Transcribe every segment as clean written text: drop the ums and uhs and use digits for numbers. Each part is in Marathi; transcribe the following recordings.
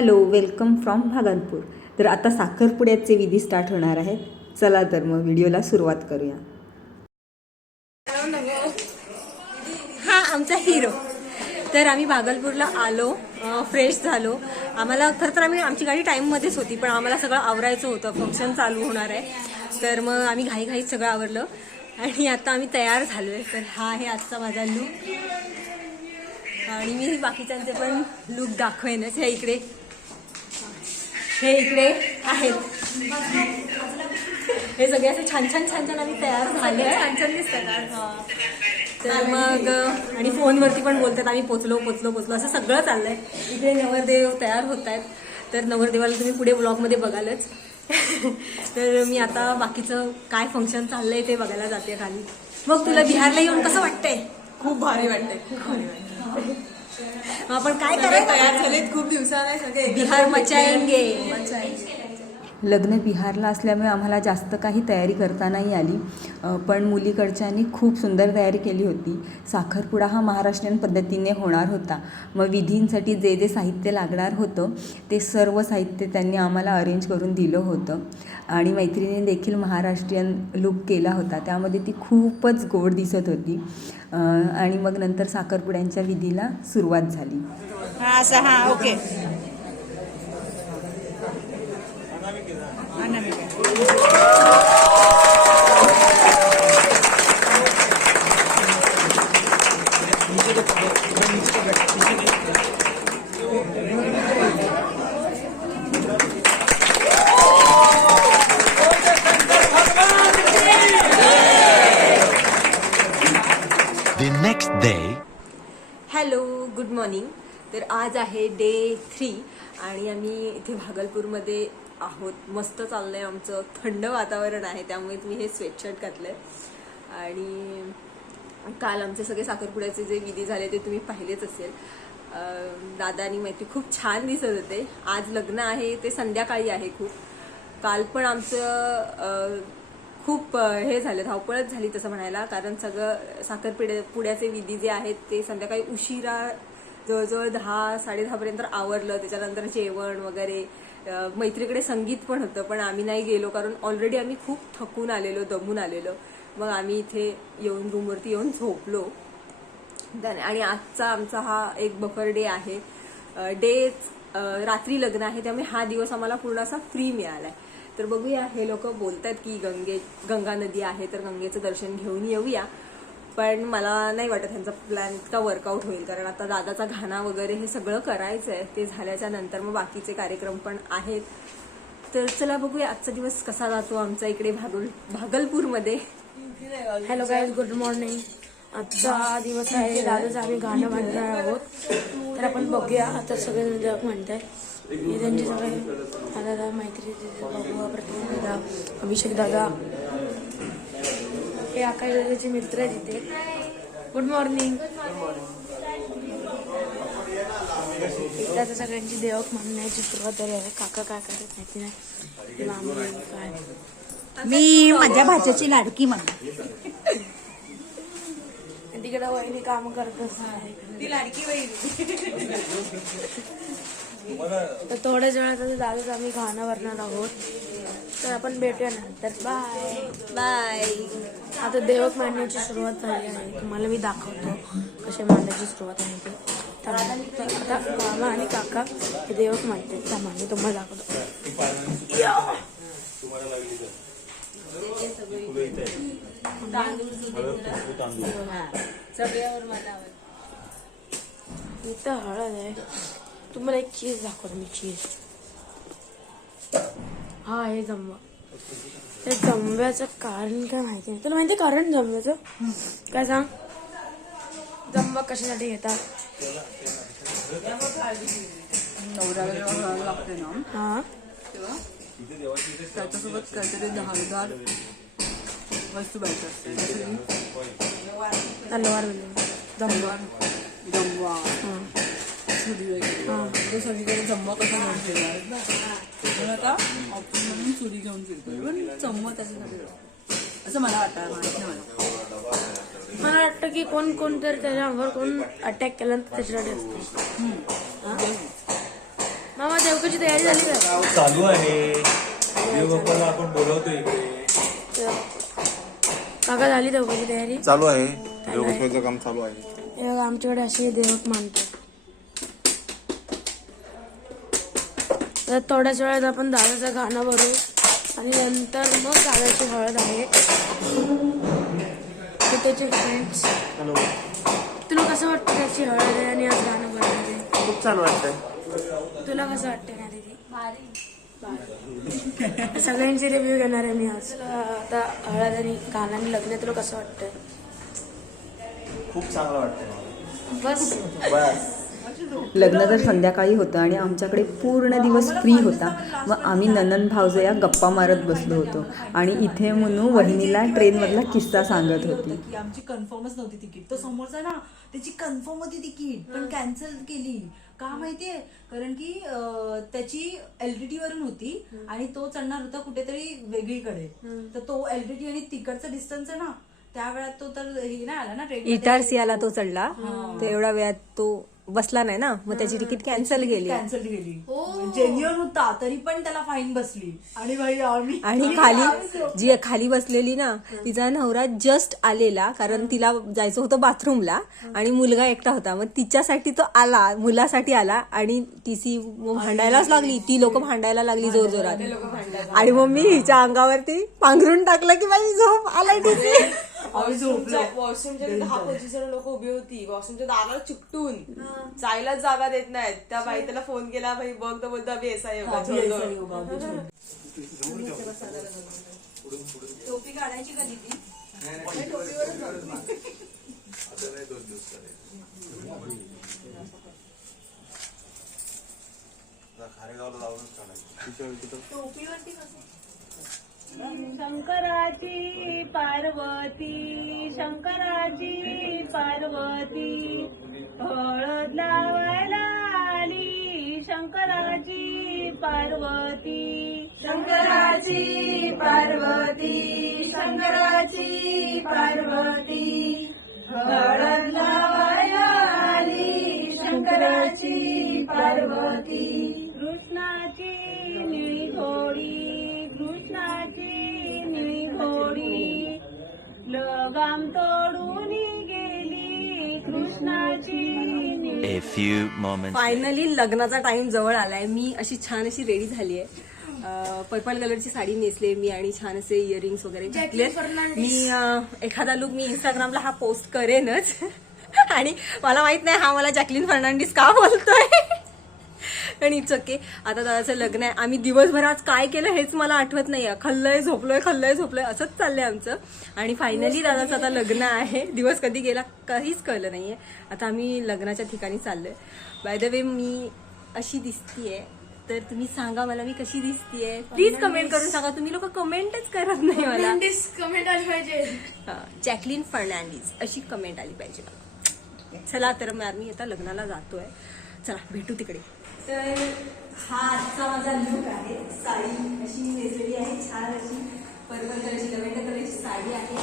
Hello, welcome from Bhagalpur. तर आता साखरपुड्याचे विधी स्टार्ट होणार आहेत. चला तर मग व्हिडिओला सुरुवात करूया. हा आमचा हिरो. तर आम्ही भागलपूरला आलो, फ्रेश झालो. आम्हाला खरं तर आमची गाडी टाईममध्येच होती, पण आम्हाला सगळं आवरायचं होतं, फंक्शन चालू होणार आहे. तर मग आम्ही घाईघाईत सगळं आवरलं आणि आता आम्ही तयार झालो आहे. तर हा आहे आजचा माझा लुक आणि मी बाकीच्यांचे पण लुक दाखवेनच. हे इकडे आहेत. हे सगळे असे छान छान आम्ही तयार झाले, छान दिसतात. तर मग आणि फोनवरती पण बोलतात आम्ही पोचलो असं सगळं चाललंय. इकडे नवरदेव तयार होत आहेत. तर नवरदेवाला तुम्ही पुढे ब्लॉगमध्ये बघालच. तर मी आता बाकीचं काय फंक्शन चाललंय ते बघायला जाते खाली. मग तुला बिहारला येऊन कसं वाटतंय? खूप भारी वाटतंय. आपण काय करायचं? तयार झालेत खूप दिवसाने सगळे. बिहार मचाएंगे. लग्न बिहारला असल्यामुळे आम्हाला जास्त काही तयारी करता नाही आली, पण मुलीकडच्यांनी खूप सुंदर तयारी केली होती. साखरपुडा हा महाराष्ट्रीयन पद्धतीने होणार होता. मग विधींसाठी जे जे साहित्य लागणार होतं ते सर्व साहित्य त्यांनी आम्हाला अरेंज करून दिलं होतं. आणि मैत्रिणीने देखील महाराष्ट्रीयन लुक केला होता, त्यामध्ये ती खूपच गोड दिसत होती. आणि मग नंतर साखरपुड्यांच्या विधीला सुरुवात झाली. Okay. Next day. Hello, good morning. तर आज आहे डे 3 आणि आम्ही इथे भागलपूरमध्ये आहोत. मस्त चाललंय आमचं, थंड वातावरण आहे, त्यामुळे मी हे स्वेटशर्ट घातलंय. आणि काल आमचे सगळे साखरपुड्याचे जे विधी झाले ते तुम्ही पाहिलेच असेल. दादा आणि मैत्री खूप छान दिसत होते. आज लग्न आहे ते संध्याकाळी आहे. काल पण आमचं खूप हे झालं, धावपळच झाली तसं म्हणायला, कारण सगळं पुड्याचे विधी जे आहेत ते संध्याकाळी उशिरा जवळजवळ 10-10:30 पर्यंत आवरलं. त्याच्यानंतर जेवण वगैरे. मैत्रीकडे संगीत पण होतं, पण आम्ही नाही गेलो कारण ऑलरेडी आम्ही खूप थकून आलेलो, दमून आलेलो. मग आम्ही इथे येऊन रूमवरती येऊन झोपलो. आणि आजचा आमचा हा एक बफर डे आहे. रात्री लग्न आहे, त्यामुळे हा दिवस आम्हाला पूर्ण असा फ्री मिळालाय. तर बघूया, हे लोक बोलतात की गंगा नदी आहे तर गंगेचं दर्शन घेऊन येऊया, पण मला नाही वाटत ह्यांचा प्लॅन इतका वर्कआउट होईल, कारण आता दादाचा घाणा वगैरे हे सगळं करायचं आहे. ते झाल्याच्या नंतर मग बाकीचे कार्यक्रम पण आहेत. तर चला बघूया आजचा दिवस कसा जातो आमचा इकडे भागलपूरमध्ये. Hello guys, good morning. आजचा दिवस आहे, दादाचं आम्ही गाणं म्हणणार आहोत. तर आपण बघूया. आता सगळे जग म्हणताय हे त्यांचे सगळे दादा, मैत्री, बघूया, प्रतिमा दादा, अभिषेक दादा, हे आकाश दादाचे मित्र आहेत इथे. Good morning. त्याच्या सगळ्यांची देवक म्हणण्याची सुरुवात झाली आहे. काका काय करत माहिती नाही, मामी काय. मी माझ्या भाच्याची लाडकी म्हणा. तिकडे वहिनी काम करतच नाही, ती लाडकी वहिनी. तर थोड्याच वेळात दादाच आम्ही गाणं भरणार आहोत. तर आपण भेटूया नंतर. Bye bye. आता देवक मांडण्याची सुरुवात झाली आहे. तुम्हाला मी दाखवतो कसे मांडण्याची सुरुवात आहे ते. तर आता मामा आणि काका हे देवक मांडतात, त्यामुळे मी तुम्हाला दाखवतो. इथं हळद आहे. तुम्हाला एक चीज दाखवतो मी. चीज हा हे जमवा. त्या जमव्याचं कारण काय माहिती नाही. तुला माहिती आहे कारण जमव्याचं काय? सांग. जमवा कशासाठी घेतात? नवऱ्याला जेव्हा हळद लागते ना, हा, तेव्हा त्याच्यासोबत काहीतरी धारदार वस्तू पाहिजे असते. तलवार जमवा, सुरी वगैरे. तो सगळीकडे जमवा कसा घेऊन फिरणार ना, म्हणून आता ऑप्शन म्हणून सुरी घेऊन फिरतोय. पण जमवा त्याच्यासाठी असं मला वाटतं. माहित नाही मला वाटतं की कोणतरी त्याच्यावर कोण अटॅक केला तर त्याच्यासाठी असते. मामा देवकाची तयारी झाली का? चालू आहे. देवबाप्पाला आपण बोलवतो इकडे. काका झाली देवकाची तयारी? चालू आहे. देवबसवायचं काम चालू आहे. हे बघा आमच्याकडे असे देवक मानतो. तर थोड्याच वेळात आपण दादाचं गाणं भरू आणि नंतर मग दादाची हळद आहे. ते त्याचे फ्रेंड्स. तुला कसं वाटतं त्याची हळद आहे आणि आज गाणं भरणार आहे? खूप छान वाटतंय. तुला कसं वाटतं का दीदी? सगळ्यांची रिव्ह्यू घेणार आहे मी आज. आता हळद आणि गाणं आणि लग्न तुला कसं वाटतंय? खूप चांगलं वाटतंय. बस लग्न तर संध्याकाळी होतं आणि आमच्याकडे पूर्ण दिवस फ्री होता. मग आम्ही ननंद भावजया गप्पा मारत बसलो होतो आणि इथे म्हणू वहिनीला ट्रेनमधला किस्सा सांगत होती. की आमची कन्फर्मच नव्हती तिकीट. तो समोरचा ना त्याची कन्फर्म होती तिकीट पण कॅन्सल केली. का माहितीये? कारण की त्याची LTT वरून होती आणि तो चढणार होता कुठेतरी वेगळीकडे. तर तो LTT आणि तिकडचा डिस्टन्स आहे ना, त्या वेळात तो तर हे नाही आला ना ट्रेन. इटारसीला तो चढला, तर एवढ्या वेळात तो बसला नाही ना, मग त्याची तिकीट कॅन्सल गेली. जेन्युअन होता तरी पण त्याला फाईन बसली. आणि भाई आम्ही आणि जी खाली बसलेली ना, तिचा नवरा जस्ट आलेला, कारण तिला जायचं होतं बाथरूमला आणि मुलगा एकटा होता. मग तिच्यासाठी तो आला, मुलासाठी आला आणि टीसी भांडायलाच लागली. ती लोक भांडायला लागली जोर जोरात आणि मग मी हिच्या अंगावरती पांघरून टाकलं की बाई झोप आलाय टीसी. वॉशरूमच्या 10 पोझिशन लोक उभी होती. वॉशरूमच्या दाराला चिकटून जायलाच जागा देत नाहीत. त्या बाई त्याला फोन केला, भाई बघ तर बोलतो अभि ऐसा योगा टोपी काढायची का दिदी? टोपीवरती कसं? शंकराची पार्वती, शंकराची पार्वती, हळद लावायला आली शंकराची पार्वती, शंकराची पार्वती, शंकराची पार्वती, हळद लावायला आली शंकराची पार्वती, कृष्णाची निळी घोडी, कृष्णाची निळी घोडी, लगाम तोडून गेली कृष्णाची निळी. A few moments. फायनली लग्नाचा टाइम जवळ आलाय. मी अशी छान अशी रेडी झाली आहे. पर्पल कलरची साडी नेसले मी आणि छान असे इयरिंग्स वगैरे घातले. मी एखादा लुक मी इंस्टाग्रामला हा पोस्ट करेनच. आणि मला माहित नाही हा मला जॅकलिन फर्नांडिस का बोलतोय, पण इट्स ओके. आता दादाचं लग्न आहे. आम्ही दिवसभर आज काय केलं हेच मला आठवत नाहीये. खाल्लंय झोपलोय असंच चाललंय आमचं. आणि फायनली दादाचं आता लग्न आहे. दिवस कधी गेला काहीच कळलं नाहीये. आता आम्ही लग्नाच्या ठिकाणी चाललोय. बाय द वे मी अशी दिसतीये तर तुम्ही सांगा मला मी कशी दिसतीये. प्लीज कमेंट करून सांगा. तुम्ही लोक कमेंटच करत नाही मला. कमेंट आली पाहिजे. जॅकलिन फर्नांडिस अशी कमेंट आली पाहिजे. चला तर मग आम्ही आता लग्नाला जातोय. चला भेटू तिकडे. तर हा आजचा माझा लुक आहे. साडी अशी नेसलेली आहे, छान अशी पर्पल कलरची लव्हेंडर कलरची साडी आहे.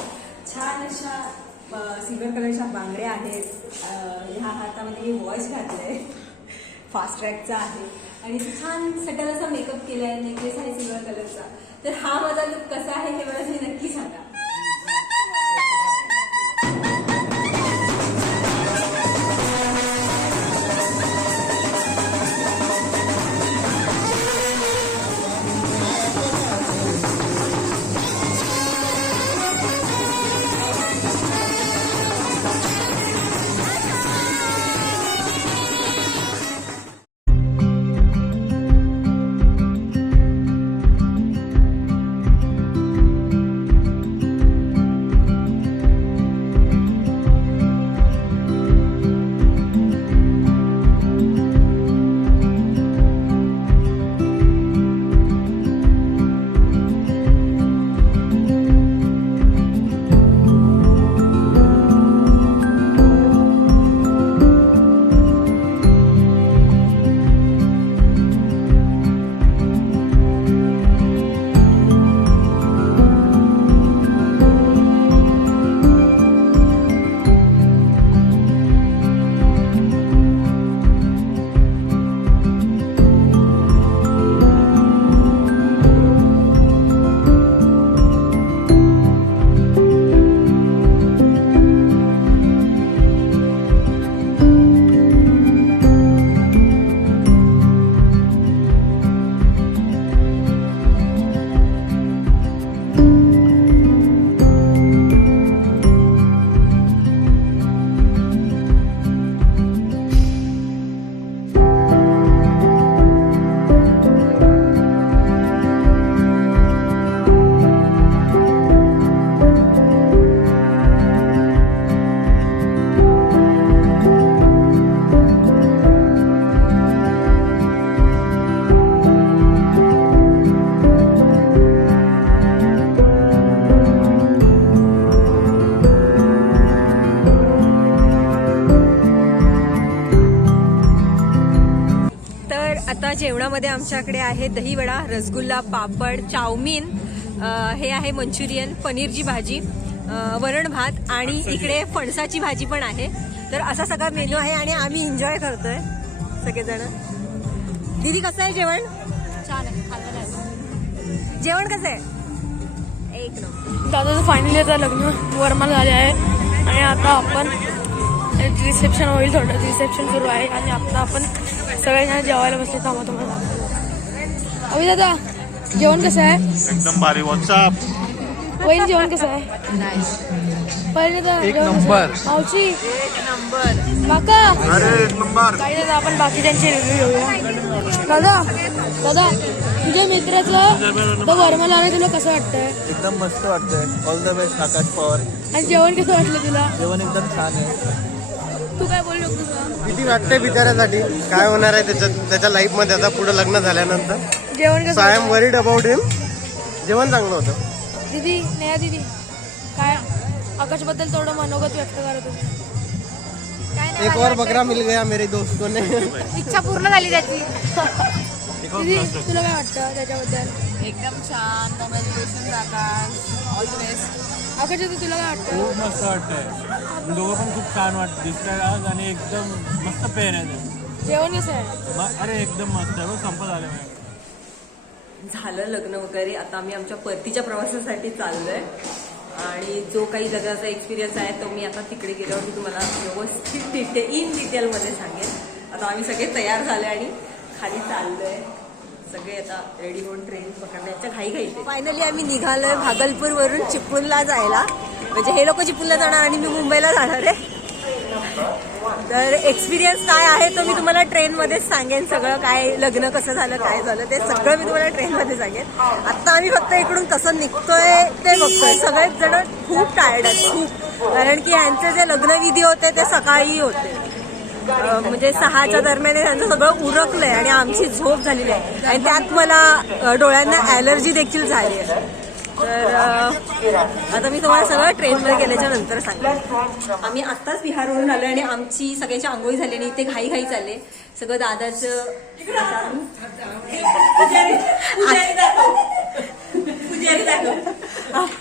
छान अशा सिल्वर कलरच्या बांगड्या आहेत. ह्या हातामध्ये मी वॉच घातलंय, फास्ट ट्रॅकचा आहे. आणि छान सटल असा मेकअप केलाय. नेकलेस आहे सिल्वर कलरचा. तर हा माझा लुक कसा आहे हे मला तुम्ही नक्की सांगा. जेवणामध्ये आमच्याकडे आहे दहीवडा, रसगुल्ला, पापड, चाऊमिन, हे आहे मंचुरियन, पनीरची भाजी, वरण भात आणि इकडे फणसाची भाजी पण आहे. तर असा सगळा मेनू आहे आणि आम्ही एन्जॉय करतोय सगळेजण. दीदी कसं आहे जेवण? छान आहे. जेवण कसं आहे? एक नंबर. दादाचं फायनली आता लग्न वरमाला झाले आहे आणि आता आपण रिसेप्शन होईल. थोडं रिसेप्शन सुरू आहे आणि आता आपण सगळेजण जेवायला बसले. थांबा तुम्हाला अभि दादा जेवण कसं आहे? एकदम भारी. व्हॉट्सअप वहीन जेवण कसं आहे? पहिले तर एक नंबर. मावशी एक नंबर. काका अरे एक नंबर. काही दादा आपण बाकीच्यांचे रिव्ह्यू घेऊया. दादा तुझ्या मित्राचं वरमाला आलं तुला कसं वाटतंय? एकदम मस्त वाटतंय. ऑल द बेस्ट आकाश पवार. आणि जेवण कसं वाटलं तुला? जेवण एकदम छान आहे. तू काय बोलू शकतो? किती वाटतंय बिचाऱ्यासाठी काय होणार आहे त्याच्या लाईफ मध्ये आता पुढे लग्न झाल्यानंतर. जेवण कसं? आय एम वरीड अबाउट हिम. जेवण चांगलं होतं. दीदी नेहा दीदी काय आकाशबद्दल थोडं मनोगत व्यक्त करत होते. एक और बकरा मिल गया मेरे दोस्तों ने. इच्छा पूर्ण झाली त्याची. दीदी तुला काय वाटतं त्याच्याबद्दल? एकदम छान. Congratulation Akash. All the best. Akash तुला काय वाटतं? खूप मस्त वाटतंय. दोघं पण खूप छान दिसतात आज आणि एकदम मस्त पेर आहे ते. जेवण कसं आहे? अरे एकदम मस्त आहे. संपत आलं मॅम. झालं लग्न वगैरे. आता आम्ही आमच्या परतीच्या प्रवासासाठी चाललोय आणि जो काही लग्नाचा एक्सपिरियन्स आहे तो मी आता तिकडे गेल्यावर तुम्हाला व्यवस्थित इन डिटेलमध्ये सांगेन. आता आम्ही सगळे तयार झाले आणि खाली चाललोय. सगळे आता रेडी होऊन ट्रेन पकडण्याच्या घाईघाईत. फायनली आम्ही निघालोय भागलपूर वरून चिपळूणला जायला. म्हणजे हे लोक चिपळूणला जाणार आणि मी मुंबईला जाणार आहे. तर एक्सपिरियन्स काय आहे तो मी तुम्हाला ट्रेनमध्येच सांगेन. सगळं काय लग्न कसं झालं काय झालं ते सगळं मी तुम्हाला ट्रेनमध्ये सांगेन. आता आम्ही फक्त इकडून कसं निघतोय ते बघतोय. सगळेच जण खूप टायर्ड आहेत खूप. कारण की यांचे जे लग्नविधी होते ते सकाळी होते. म्हणजे 6च्या दरम्यान त्यांचं सगळं उरकलंय आणि आमची झोप झालेली आहे आणि त्यात मला डोळ्यांना ॲलर्जी देखील झाली आहे. तर आता मी तुम्हाला सगळं ट्रेनमध्ये गेल्याच्या नंतर सांगेन. आम्ही आत्ताच बिहारवरून आलो आणि आमची सगळ्याची आंघोळी झाली आणि इथे घाई चालले. सगळं दादाचं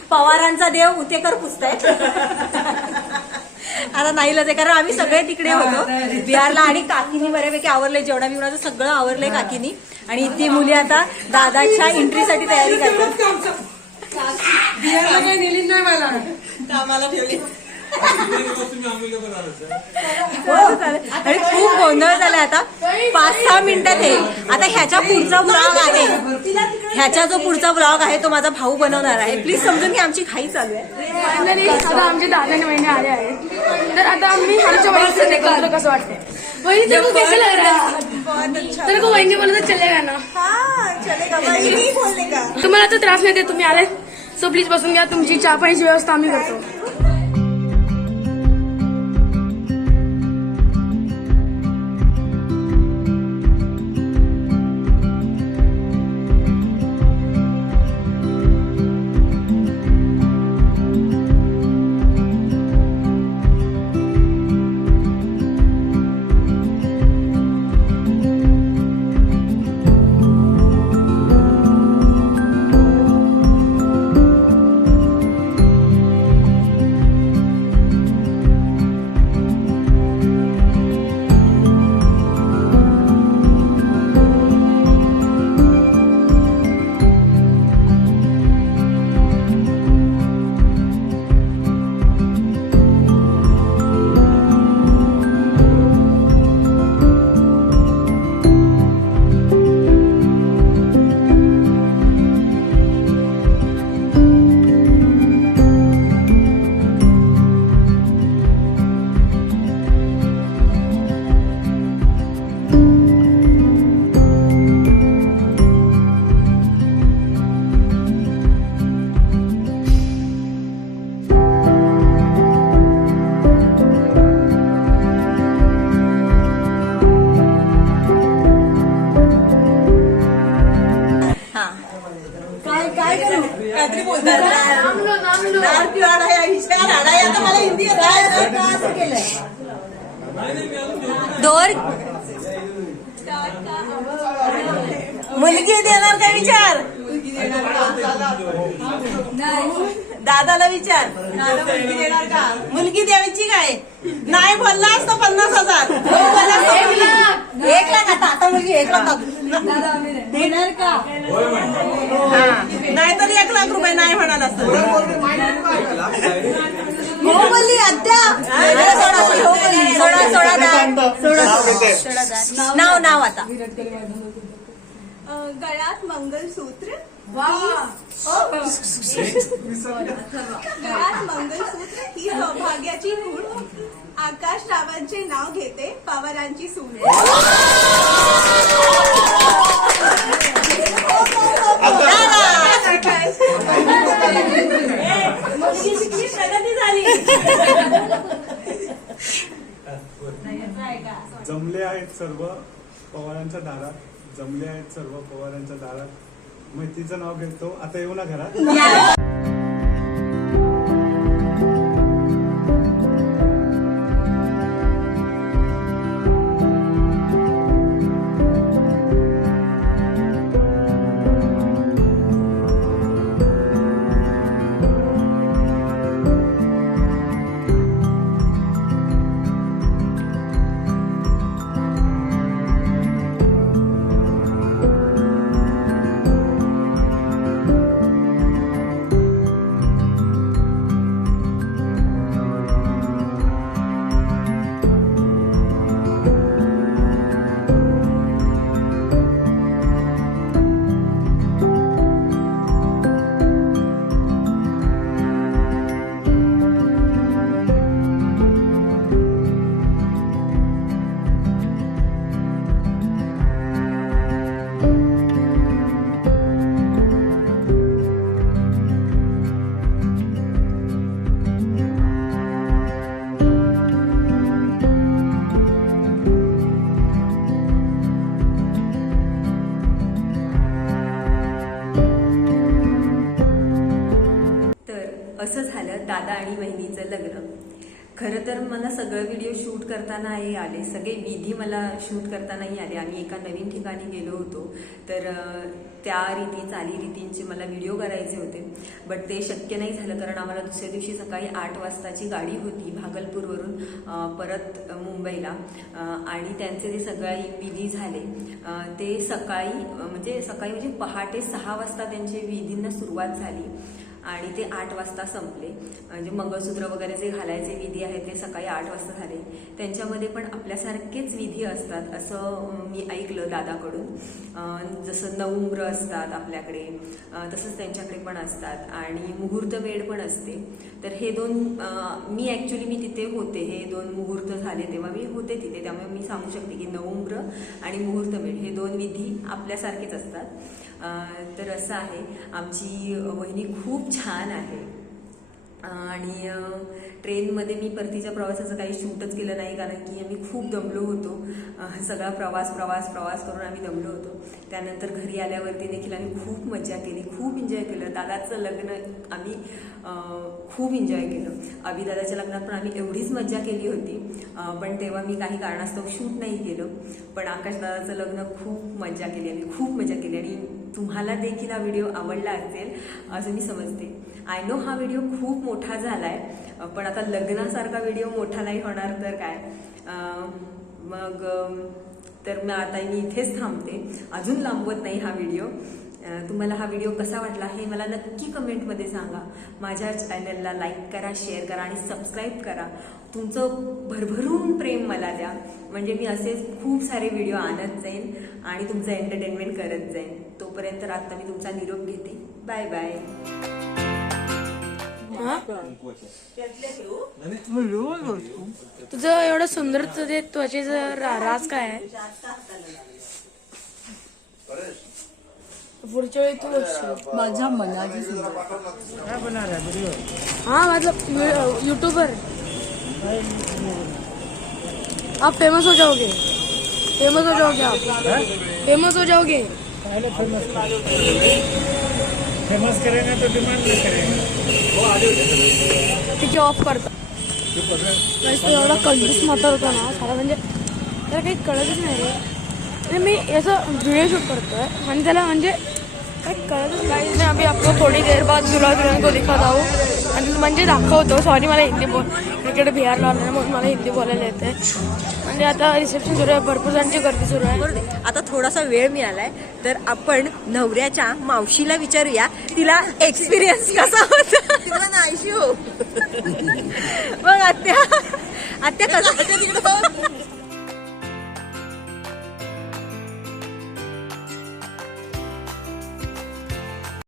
पवारांचा देव उतेकर पुसतायत. आता नाही लजे कारण आम्ही सगळे तिकडे होतो बिहारला आणि काकीनी बऱ्यापैकी आवरलंय. जेवणा बिवणाचं सगळं आवरलंय काकीनी आणि ती मुली आता दादाच्या एंट्रीसाठी तयारी करतात. बिहारला काही नेली नाही मला कामाला ठेवली. आणि खूप गोंधळ झालाय. आता 5-6 मिनिटात येईल. आता ह्याच्या पुढचा ब्लॉग आहे. ह्याचा जो पुढचा ब्लॉग आहे तो माझा भाऊ बनवणार आहे. प्लीज समजून की आमची घाई चालू आहे. फायनली आता आमचे 10 महिने आले आहेत. तर आता आम्ही आमच्या वहिनीचं एकत्र कसं वाटतंय? वहिनी तेरे को कैसे लग रहा है? तेरे को वहिनी बोला तर चलेगा ना? तुम्हाला तर त्रास नाही देत. तुम्ही आले सो प्लीज बसून घ्या. तुमची चहा पाण्याची व्यवस्था आम्ही करतो. काहीतरी बोलतात मला हिंदी डोर मुलगी देणार काय विचार दादाला विचार दादा मुलगी देणार का मुलगी द्यायची काय नाही बोलला असता 50,000 1 लाख आता मुलगी 1 लाख देणार का नाहीतर 1 लाख रुपये नाही म्हणाल असतं हो बोलली अद्याप नाव आता गळ्यात मंगलसूत्र गळ्यात मंगलसूत्र ही सौभाग्याची खूण आकाश रावांचे नाव घेते पवारांची सून प्रगती झाली जमले आहेत सर्व पवारांच्या दारात जमले आहेत सर्व पवारांच्या दारात मैत्रीचं नाव घेतो आता येऊ ना घरात असं झालं दादा आणि बहिणीचं लग्न. खरं तर मला सगळं व्हिडिओ शूट करता नाही आले, सगळे विधी मला शूट करता नाही आले. आम्ही एका नवीन ठिकाणी गेलो होतो, तर त्या चालीरीतींचे मला व्हिडिओ करायचे होते, बट ते शक्य नाही झालं. कारण आम्हाला दुसऱ्या दिवशी सकाळी 8 वाजताची गाडी होती भागलपूरवरून परत मुंबईला, आणि त्यांचे जे सगळे विधी झाले ते सकाळी पहाटे 6 वाजता त्यांचे विधींना सुरुवात झाली आणि ते 8 वाजता संपले. म्हणजे मंगळसूत्र वगैरे जे घालायचे विधी आहेत ते सकाळी 8 वाजता झाले. त्यांच्यामध्ये पण आपल्यासारखेच विधी असतात असं मी ऐकलं दादाकडून. जसं नवम्र असतात आपल्याकडे, तसंच त्यांच्याकडे पण असतात, आणि मुहूर्तमेढ पण असते. तर हे दोन मी तिथे होते, हे 2 मुहूर्त झाले तेव्हा मी होते तिथे, त्यामुळे मी सांगू शकते की नवम्र आणि मुहूर्तमेढ हे 2 विधी आपल्यासारखेच असतात. तर असं आहे. आमची वहिनी खूप छान आहे, आणि ट्रेनमध्ये मी परतीच्या प्रवासाचं काही शूटच केलं नाही, कारण की आम्ही खूप दमलो होतो. सगळा प्रवास करून आम्ही दमलो होतो. त्यानंतर घरी आल्यावरती देखील आम्ही खूप मजा केली, खूप एन्जॉय केलं. दादाचं लग्न आम्ही खूप एन्जॉय केलं. अभिदादाच्या लग्नात पण आम्ही एवढीच मजा केली होती, पण तेव्हा मी काही कारणास्तव शूट नाही केलं. पण आकाशदादाचं लग्न खूप मजा केली, आम्ही खूप मजा केली, आणि तुम्हाला देखील हा व्हिडिओ आवडला असेल असं मी समजते. आय नो हा व्हिडिओ खूप मोठा झालाय, पण आता लग्नासारखा व्हिडिओ मोठा नाही होणार तर काय. तर आता मी इथेच थांबते, अजून लांबवत नाही हा व्हिडिओ. तुम्हाला हा व्हिडिओ कसा वाटला हे मला नक्की कमेंटमध्ये सांगा. माझ्या चॅनलला लाईक करा, शेअर करा आणि सबस्क्राईब करा. तुमचं भरभरून प्रेम मला द्या, म्हणजे मी असेच खूप सारे व्हिडिओ आणत जाईन आणि तुमचं एंटरटेनमेंट करत जाईन. तोपर्यंत आता मी तुमचा निरोप घेते. Bye bye. तुझं एवढं सुंदर तुझे त्वचेचं राज काय आहे? पुढच्या वेळी तू माझ्या मनाची हाँ मतलब यूट्यूबर आप फेमस हो जाओगे, आप फेमस हो जाओगे. फेमस करेंगे तो डिमांड नहीं करेंगे. तिथे ऑफ करता एवढा कंजूस म्हातार होता ना सारा, म्हणजे त्याला काही कळतच नाही रे. मी याचं व्हिडिओ शूट करतोय आणि त्याला म्हणजे काय कळतच नाही. मैं अभी आपको थोड़ी देर बाद दुल्हा दुल्हन को दिखाता हूँ आणि म्हणजे दाखवतो. सॉरी मला हिंदी इकडे बिहारला आलं म्हणून मला हिंदी बोलायला येते. म्हणजे आता रिसेप्शन सुरू आहे, भरपूर जणांची गर्दी सुरू आहे. आता थोडासा वेळ मिळालाय तर आपण नवऱ्याच्या मावशीला विचारूया तिला एक्सपिरियन्स कसा होता. तिला नाहीशी हो मग आत्या कसं